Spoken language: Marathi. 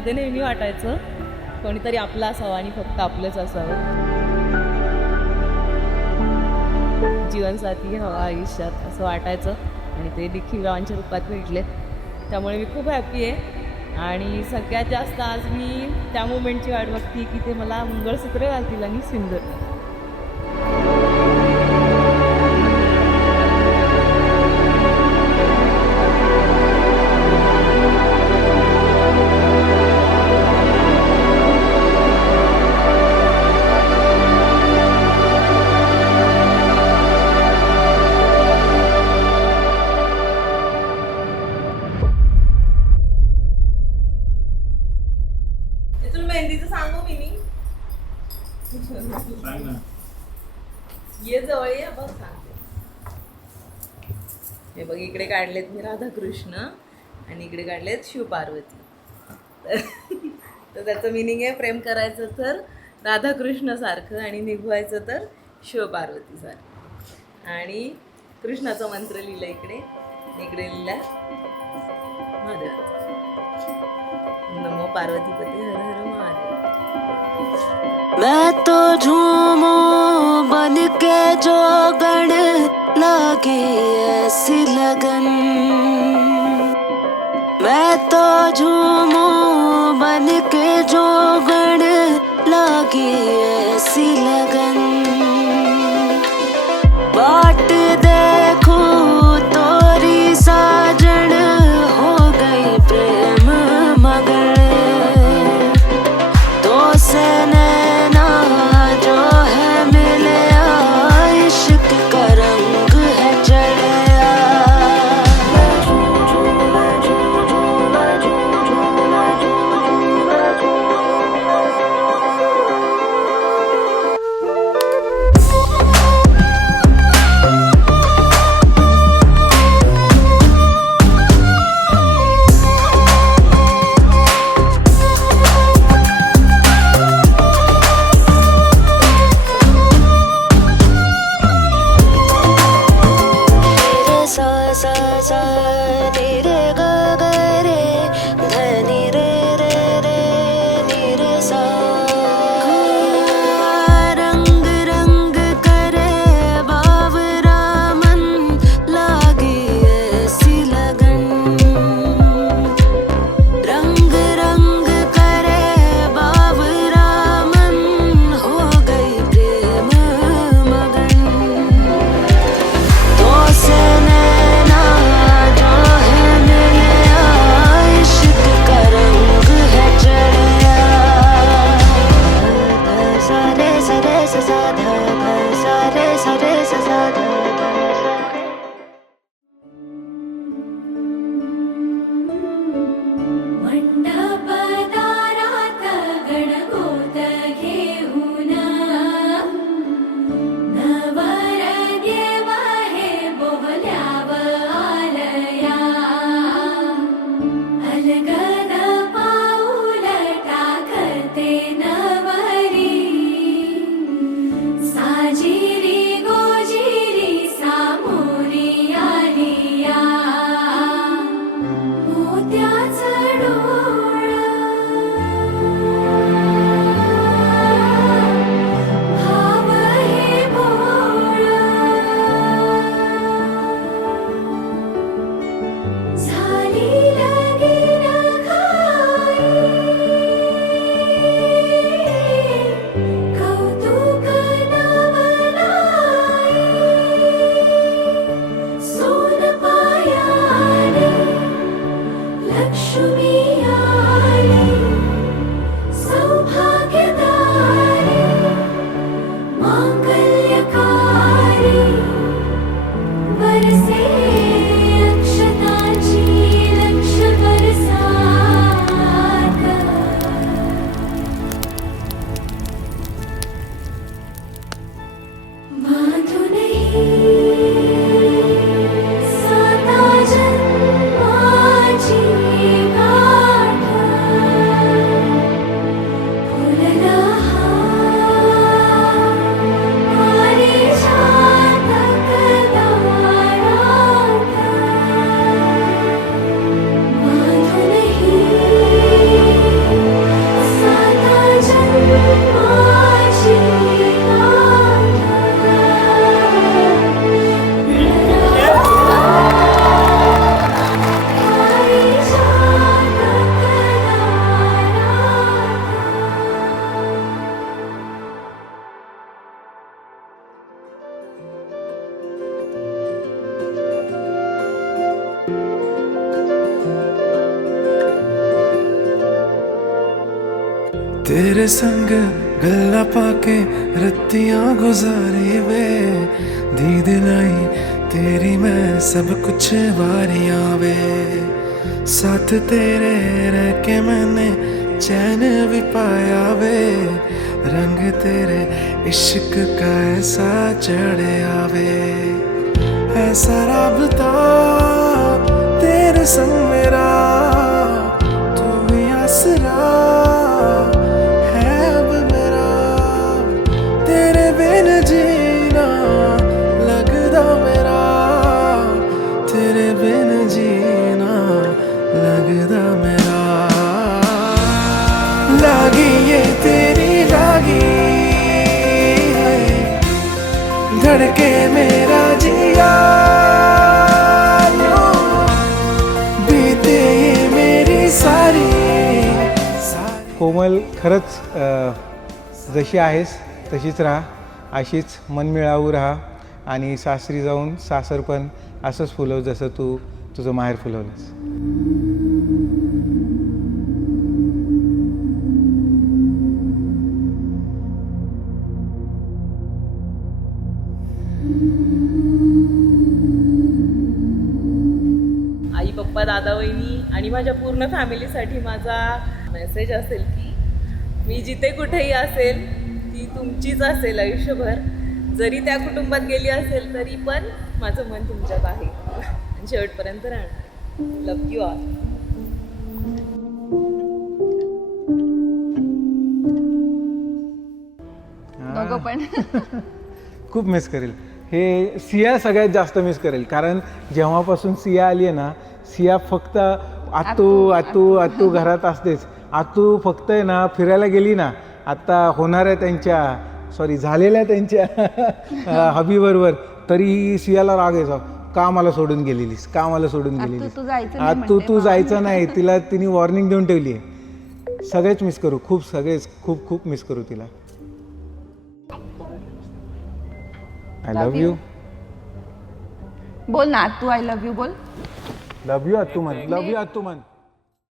लाईफमध्ये नेहमी वाटायचं कोणीतरी आपला असावं आणि फक्त आपलंच असावं. जीवनसाथी हवा आयुष्यात असं वाटायचं आणि ते देखील रावांच्या रूपात भेटले. त्यामुळे मी खूप हॅपी आहे आणि सगळ्यात जास्त आज मी त्या मोमेंटची वाट बघते की ते मला मंगळसूत्र घालतील आणि सिंदूर. तुला मेहंदीचं सांगू मी सांग ना. ये जवळ ये बघ सांगते. हे बघ इकडे काढलेत मी राधाकृष्ण आणि इकडे काढलेत शिवपार्वती. तर त्याचं मिनिंग आहे प्रेम करायचं तर राधाकृष्णासारखं आणि निभवायचं तर शिवपार्वतीसारखं. आणि कृष्णाचा मंत्र लिहिला इकडे, इकडे लिहिला महादेवाचा. नमो पार्वतीपते हर हर महादेव. मैं तो झूमूं बन के जोगण लगे ऐसी लगन. मैं तो झूमूं बन के जोगण लगे ऐसी लगन. बाट देखूं तोरी साजन हो गई प्रेम मगन. तो से नैना जो है मिले इश्क का रंग है चढ़या. तेरे संग गल्ला पाके रत्तियां गुजारी वे दी दिलाई तेरी मैं सब कुछ वारियां वे साथ तेरे रह के मैंने चैन भी पाया वे रंग तेरे इश्क का ऐसा चढ़े आवे ऐसा राबता तेरे संग मेरा तू भी आसरा है अब मेरा तेरे बिन जीना लगदा मेरा तेरे बिन जीना लगदा मेरा लागी ये तेरी लागी है धड़के मेरा जिया बीते ये मेरी सारी कोमल खरंच जशी आहेस तशीच राहा अशीच मनमिळावू राहा आणि सासरी जाऊन सासरपण असंच फुलव जसं तू तुझं माहेर फुलवलंस. आई पप्पा दादा वहिनी आणि माझ्या पूर्ण फॅमिलीसाठी माझा मेसेज असेल की मी जिथे कुठेही असेल ती तुमचीच असेल आयुष्यभर. जरी त्या कुटुंबात गेली असेल तरी पण माझं मन तुमच्यात आहे आणि शेवटपर्यंत राहणार. लव यू ऑल. दोघं पण. खूप मिस करेल हे. सिया सगळ्यात जास्त मिस करेल कारण जेव्हापासून सिया आली आहे ना सिया फक्त आतू आतू आतू घरात असतेच. आतू फक्त आहे ना फिरायला गेली ना आता होणाऱ्या त्यांच्या झालेल्या त्यांच्या हबीबरोबर तरी सियाला राग यायचा का मला सोडून गेलेलीस का मला सोडून गेलेलीस आतू तू जायचं नाही. तिला तिने वॉर्निंग देऊन ठेवली आहे. सगळेच मिस करू खूप सगळेच खूप खूप मिस करू तिला. I love you. बोल ना तू आय लव्ह यू बोल. लव्ह यू अत्तू मन. लव्ह यू अत्तू मन.